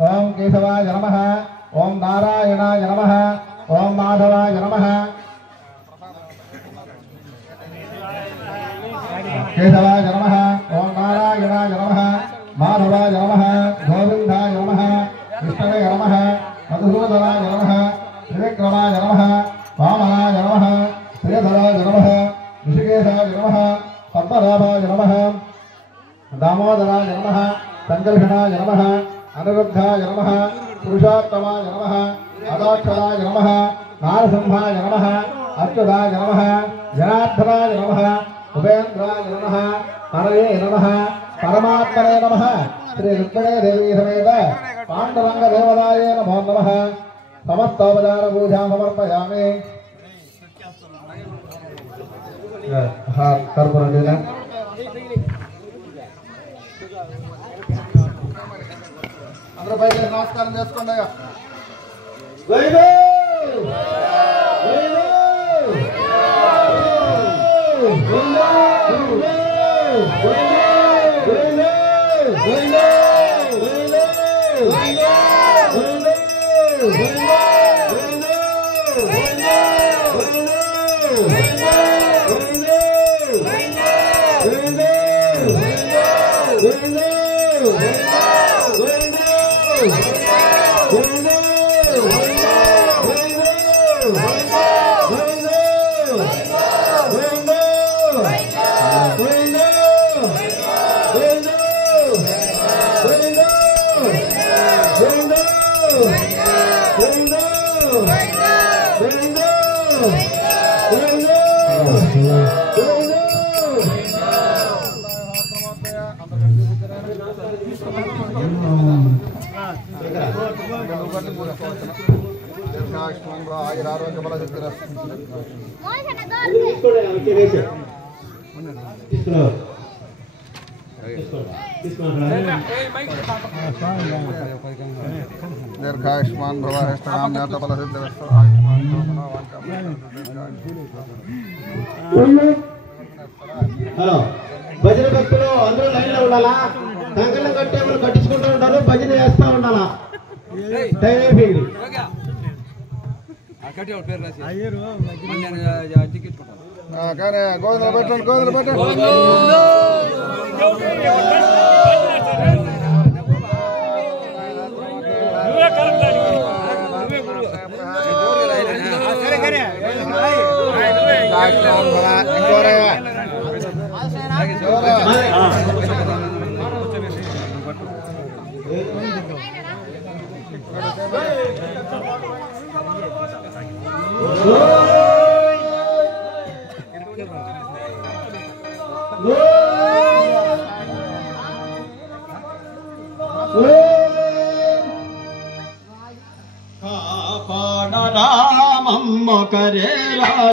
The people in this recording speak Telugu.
ओम केशवाय नमः, ओम नारायणाय नमः, ओम माधवाय नमः। केशवाय नमः, ओम नारायणाय नमः, माधवाय नमः, गोविंदाय नमः, विष्णवे नमः, मधुसूदनाय नमः, त्रिविक्रमाय नमः, वामनाय नमः, श्रीधराय नमः, ऋषिकेशाय नमः, पद्मनाभाय नमः, दामोदराय नमः, संकर्षणाय नमः, अनिरुद्धाय नमः, पुरुषोत्तमाय नमः, अदाक्षराय नमः, नारसिंहाय नमः, अच्युताय नमः, जनार्दनाय नमः, उपेन्द्राय नमः, हरये नमः, परमात्मने नमः, श्री रुक्मिणी देवी समेत पांडुरंग देवताय नमो नमः। समस्तोपचार पूजा समर्पयामि। कर्पूरं అందరూ పైకి నమస్కారం చేసుకోండి అయ్యా. दीर्घायुष्मान भव हस्तकाम ज्ञातफल सिद्धिरस्तु హలో భజన భక్తులు అందరూ లైన్ లో ఉండాలా కంకణ కట్టేమని కట్టించుకుంటూ ఉంటారు భజన చేస్తా ఉండాలా టైం అయిపోయింది గోవిందలు పెట్టండి గోవిందలు పెట్టండి కాపాడ రామమ్మ కరేరా